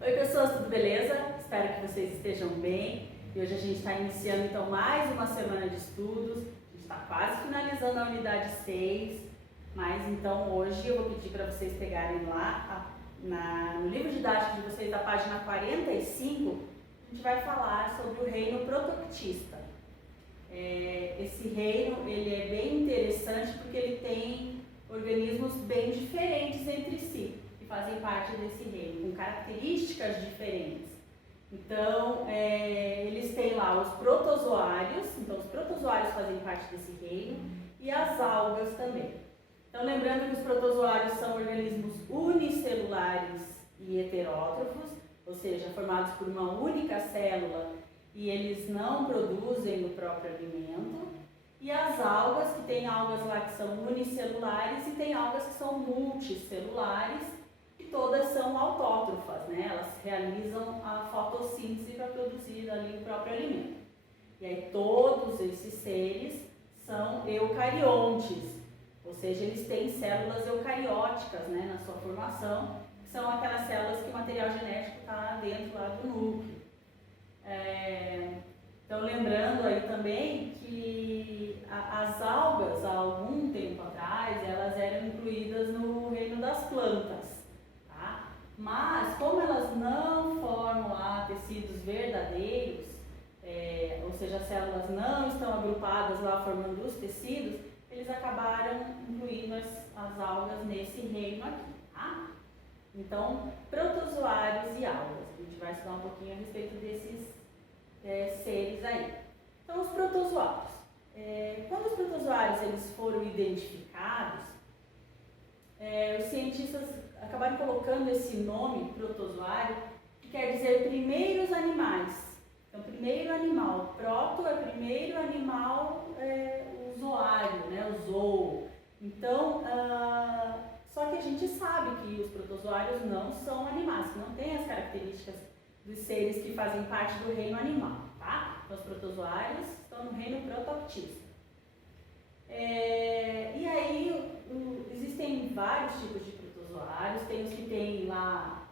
Oi pessoas, tudo beleza? Espero que vocês estejam bem. E hoje a gente está iniciando então mais uma semana de estudos. A gente está quase finalizando a unidade 6, mas então hoje eu vou pedir para vocês pegarem lá no livro didático de vocês, da página 45, a gente vai falar sobre o reino protoctista. Esse reino ele é bem interessante porque ele tem organismos bem diferentes entre si, que fazem parte desse reino, com características diferentes. Então, eles têm lá os protozoários, então os protozoários fazem parte desse reino, e as algas também. Então, lembrando que os protozoários são organismos unicelulares e heterótrofos, ou seja, formados por uma única célula, e eles não produzem o próprio alimento. E as algas, que tem algas lá que são unicelulares e tem algas que são multicelulares, e todas são autótrofas, né? Elas realizam a fotossíntese para produzir ali o próprio alimento. E aí todos esses seres são eucariontes, ou seja, eles têm células eucarióticas, né, na sua formação, que são aquelas células que o material genético está dentro lá do núcleo. Então, lembrando aí também que as algas, há algum tempo atrás, elas eram incluídas no reino das plantas, tá? Mas, como elas não formam lá tecidos verdadeiros, ou seja, as células não estão agrupadas lá formando os tecidos, eles acabaram incluindo as algas nesse reino aqui, tá? Então, protozoários e algas. A gente vai estudar um pouquinho a respeito desses seres aí. Então, os protozoários. Quando os protozoários eles foram identificados, os cientistas acabaram colocando esse nome, protozoário, que quer dizer primeiros animais. Então, primeiro animal. Proto é primeiro animal, o zoário, né, o zoo. Então, só que a gente sabe que os protozoários não são animais, que não têm as características dos seres que fazem parte do reino animal, tá? Então, os protozoários estão no reino protoctista. E aí, existem vários tipos de protozoários, tem os que têm lá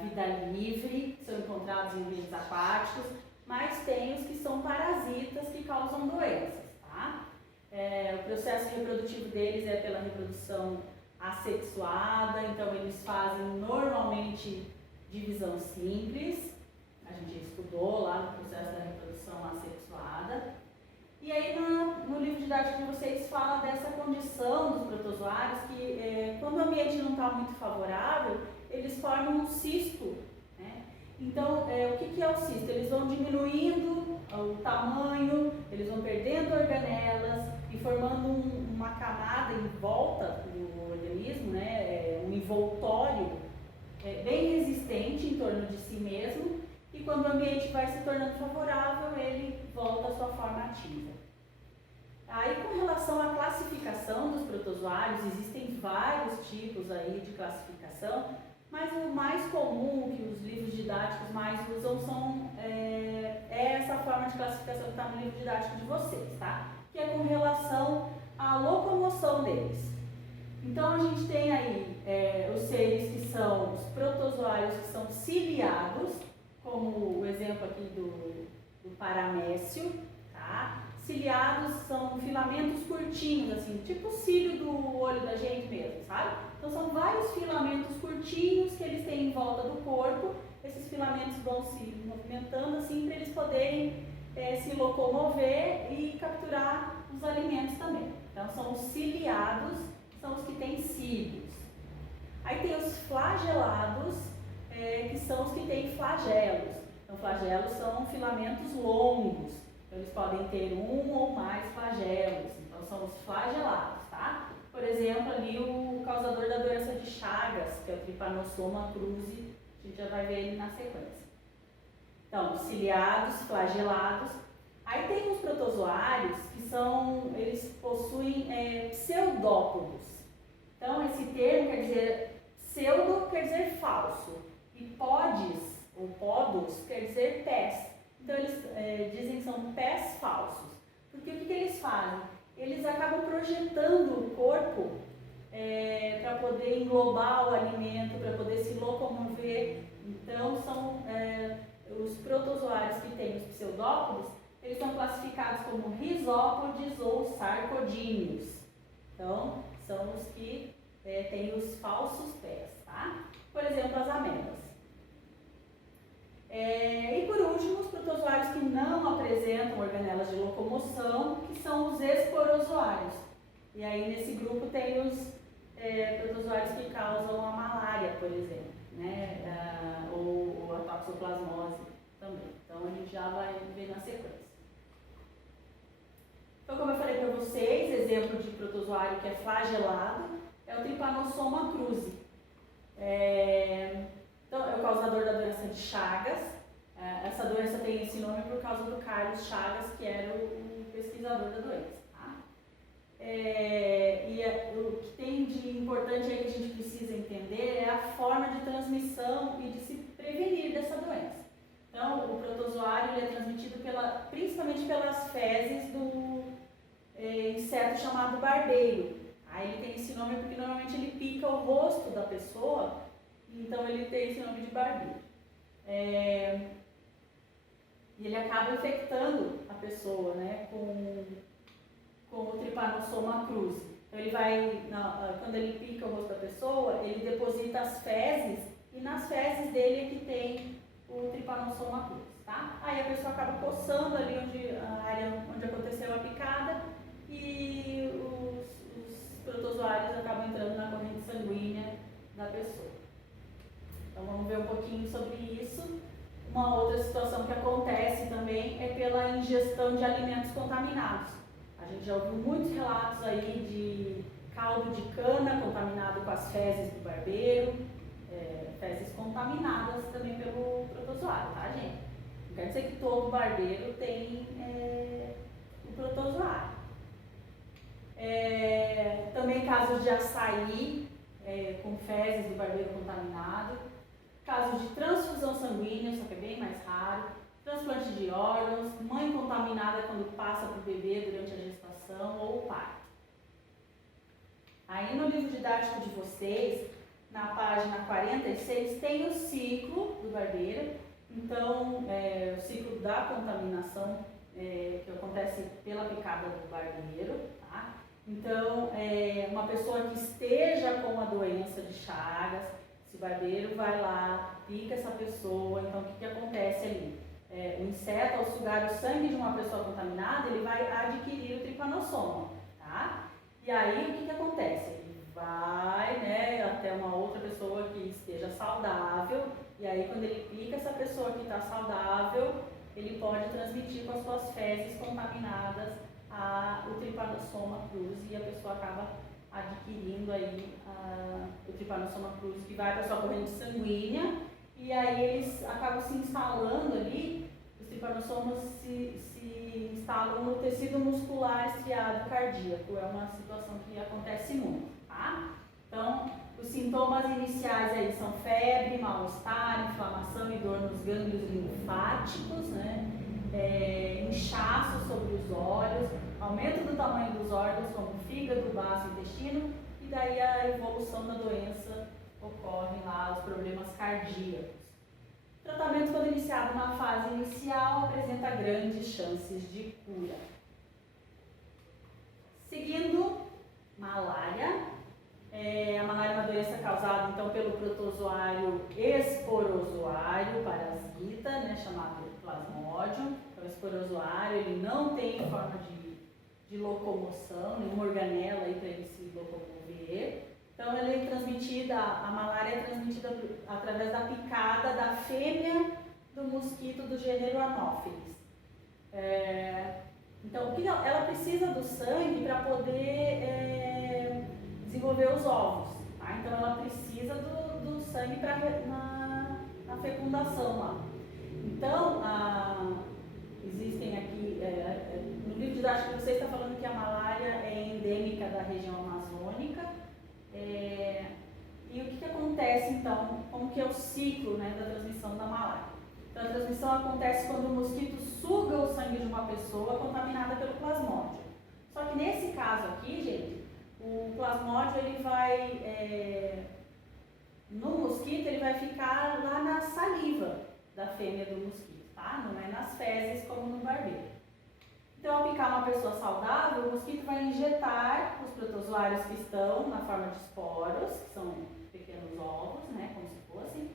vida livre, que são encontrados em ambientes aquáticos, mas tem os que são parasitas que causam doenças, tá? O processo reprodutivo deles é pela reprodução assexuada, então eles fazem normalmente divisão simples. A gente estudou lá no processo da reprodução assexuada. E aí no livro didático de vocês fala dessa condição dos protozoários que quando o ambiente não está muito favorável, eles formam um cisto, né? Então, o que é o cisto? Eles vão diminuindo o tamanho, eles vão perdendo organelas e formando uma camada em volta do organismo, né? Um envoltório bem resistente em torno de si mesmo, e quando o ambiente vai se tornando favorável, ele volta à sua forma ativa. Aí, com relação à classificação dos protozoários, existem vários tipos aí de classificação, mas o mais comum que os livros didáticos mais usam é essa forma de classificação que está no livro didático de vocês, tá? Que é com relação à locomoção deles. Então, a gente tem aí os seres que são os protozoários que são ciliados, como o exemplo aqui do paramécio, tá? Ciliados são filamentos curtinhos, assim, tipo o cílio do olho da gente mesmo, sabe? Então, são vários filamentos curtinhos que eles têm em volta do corpo. Esses filamentos vão se movimentando assim para eles poderem se locomover e capturar os alimentos também. Então, são os ciliados, são os que têm cílios. Aí tem os flagelados, que são os que têm flagelos. Então, flagelos são filamentos longos. Então, eles podem ter um ou mais flagelos. Então, são os flagelados, tá? Por exemplo, ali o causador da doença de Chagas, que é o Trypanosoma cruzi, a gente já vai ver ele na sequência. Então, ciliados, flagelados. Aí tem os protozoários que eles possuem pseudópodos. Então, esse termo quer dizer, pseudo quer dizer falso, e podes, ou podos, quer dizer pés. Então, eles dizem que são pés falsos. Porque o que eles fazem? Eles acabam projetando o corpo para poder englobar o alimento, para poder se locomover. Então, são os protozoários que têm os pseudópodos, eles são classificados como risópodes ou sarcodíneos. Então, são os que têm os falsos pés, tá? Por exemplo, as amebas. E por último, os protozoários que não apresentam organelas de locomoção, que são os esporozoários. E aí nesse grupo tem os protozoários que causam a malária, por exemplo, né? Ou a toxoplasmose também. Então a gente já vai ver na sequência. Então, como eu falei para vocês, exemplo de protozoário que é flagelado é o Trypanosoma cruzi. Então, é o causador da doença de Chagas. Essa doença tem esse nome por causa do Carlos Chagas, que era o pesquisador da doença. Tá? O que tem de importante aí que a gente precisa entender é a forma de transmissão e de se prevenir dessa doença. Então, o protozoário ele é transmitido principalmente pelas fezes do inseto chamado barbeiro. Aí ele tem esse nome porque normalmente ele pica o rosto da pessoa, então ele tem esse nome de barbeiro. E ele acaba infectando a pessoa, né, com o Trypanosoma cruzi. Então ele quando ele pica o rosto da pessoa, ele deposita as fezes e nas fezes dele é que tem o Trypanosoma cruzi, tá? Aí a pessoa acaba coçando ali a área onde aconteceu a picada e os protozoários acabam entrando na corrente sanguínea da pessoa. Então vamos ver um pouquinho sobre isso. Uma outra situação que acontece também é pela ingestão de alimentos contaminados. A gente já ouviu muitos relatos aí de caldo de cana contaminado com as fezes do barbeiro, fezes contaminadas também pelo protozoário, tá, gente? Não quer dizer que todo barbeiro tem o protozoário. Também casos de açaí com fezes do barbeiro contaminado, casos de transfusão sanguínea, só que é bem mais raro, transplante de órgãos, mãe contaminada quando passa para o bebê durante a gestação ou o parto. Aí no livro didático de vocês, na página 46, tem o ciclo do barbeiro, então o ciclo da contaminação que acontece pela picada do barbeiro, tá? Então, uma pessoa que esteja com a doença de Chagas, esse barbeiro vai lá, pica essa pessoa, então o que acontece ali? O inseto, ao sugar o sangue de uma pessoa contaminada, ele vai adquirir o tripanossoma, tá? E aí o que acontece? Ele vai, né, até uma outra pessoa que esteja saudável, e aí quando ele pica essa pessoa que está saudável, ele pode transmitir com as suas fezes contaminadas o Trypanosoma cruzi e a pessoa acaba adquirindo aí o Trypanosoma cruzi que vai para a sua corrente sanguínea e aí eles acabam se instalando ali, os Trypanossomas se instalam no tecido muscular estriado cardíaco, é uma situação que acontece muito, tá? Então, os sintomas iniciais aí são febre, mal-estar, inflamação e dor nos gânglios linfáticos, né? Inchaço sobre os olhos, aumento do tamanho dos órgãos como fígado, baço e intestino, e daí a evolução da doença ocorre lá, os problemas cardíacos. O tratamento, quando iniciado na fase inicial, apresenta grandes chances de cura. Seguindo, malária. A malária é uma doença causada então pelo protozoário esporozoário parasita, né, chamado Plasmodium. Então, o esporozoário ele não tem forma de locomoção, nenhuma organela para ele se locomover. Então, ela é transmitida, a malária é transmitida através da picada da fêmea do mosquito do gênero Anopheles. Então, ela precisa do sangue para poder desenvolver os ovos, tá? Então ela precisa do sangue na fecundação lá. Então, existem aqui, no livro didático você está falando que a malária é endêmica da região amazônica. E o que acontece então, como que é o ciclo, né, da transmissão da malária? Então a transmissão acontece quando o mosquito suga o sangue de uma pessoa contaminada pelo plasmódio. Só que nesse caso aqui, gente, O plasmódio, ele vai, no mosquito, ele vai ficar lá na saliva da fêmea do mosquito, tá? Não é nas fezes como no barbeiro. Então, ao picar uma pessoa saudável, o mosquito vai injetar os protozoários que estão na forma de esporos, que são pequenos ovos, né, como se fossem,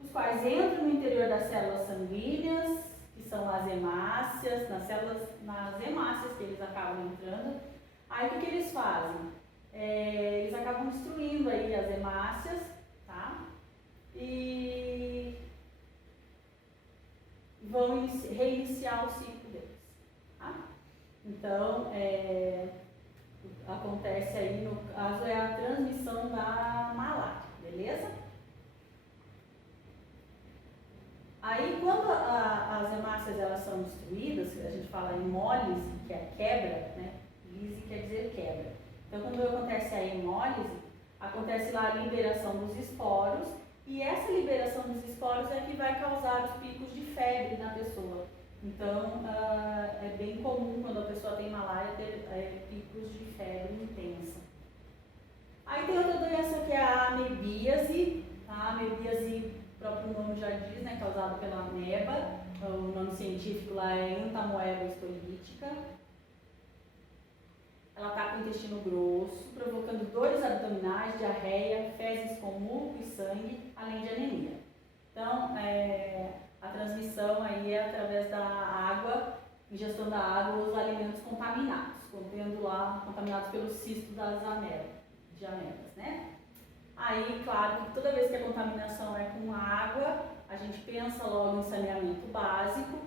os quais entram no interior das células sanguíneas, que são as hemácias, nas hemácias que eles acabam entrando. Aí o que eles fazem? Eles acabam destruindo aí as hemácias, tá? E vão reiniciar o ciclo deles, tá? Então, acontece aí, no caso, é a transmissão da malária, beleza? Aí, quando as hemácias elas são destruídas, a gente fala hemólise, que é quebra, né? Lise quer dizer quebra. Então, quando acontece a hemólise, acontece lá a liberação dos esporos, e essa liberação dos esporos é que vai causar os picos de febre na pessoa. Então, é bem comum quando a pessoa tem malária ter picos de febre intensa. Aí tem outra doença que é a amebíase. A amebíase, o próprio nome já diz, né, causada pela ameba. O nome científico lá é Entamoeba histolytica. Ela está com o intestino grosso, provocando dores abdominais, diarreia, fezes com muco e sangue, além de anemia. Então, a transmissão aí é através da água, ingestão da água ou os alimentos contaminados, contendo lá, contaminados pelo cisto das amebas, né? Aí, claro, que toda vez que a contaminação é com água, a gente pensa logo em saneamento básico,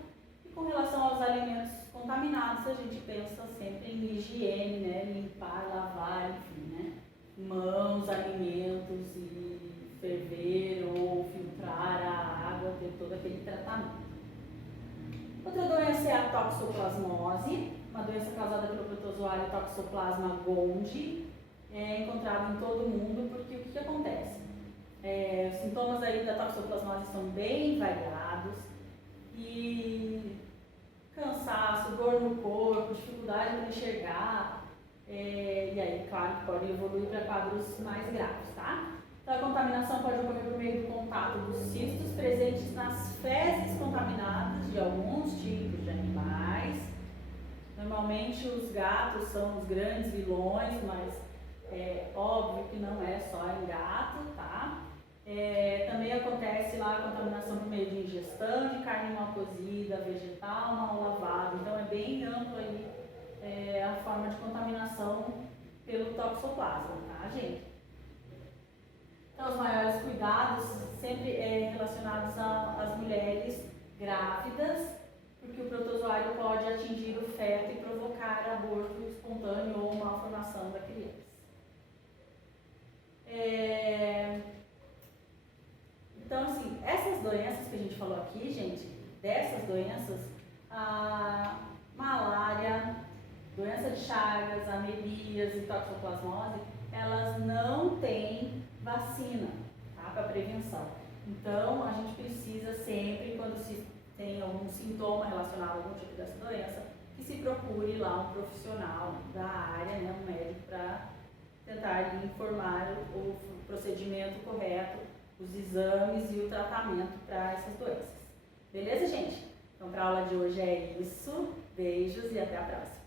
e com relação aos alimentos contaminados, a gente pensa sempre em higiene, né? Limpar, lavar, enfim, né? Mãos, alimentos e ferver ou filtrar a água, ter todo aquele tratamento. Outra doença é a toxoplasmose, uma doença causada pelo protozoário Toxoplasma gondii, encontrado em todo o mundo, porque o que acontece? Os sintomas aí da toxoplasmose são bem variados e cansaço, dor no corpo, dificuldade para enxergar, e aí, claro, que pode evoluir para quadros mais graves, tá? Então, a contaminação pode ocorrer por meio do contato dos cistos presentes nas fezes contaminadas de alguns tipos de animais. Normalmente, os gatos são os grandes vilões, mas é óbvio que não é só em gato, tá? Também acontece lá a contaminação por meio de ingestão de carne mal cozida, vegetal mal lavado. Então, é bem amplo aí a forma de contaminação pelo toxoplasma, tá, gente? Então, os maiores cuidados sempre relacionados às mulheres grávidas, porque o protozoário pode atingir o feto e provocar aborto espontâneo ou malformação da criança. Então, assim, essas doenças que a gente falou aqui, gente, dessas doenças, a malária, doença de Chagas, amebíase e toxoplasmose, elas não têm vacina, tá, para prevenção. Então, a gente precisa sempre, quando se tem algum sintoma relacionado a algum tipo dessa doença, que se procure lá um profissional da área, né, um médico, para tentar informar o procedimento correto, os exames e o tratamento para essas doenças. Beleza, gente? Então, para a aula de hoje é isso. Beijos e até a próxima.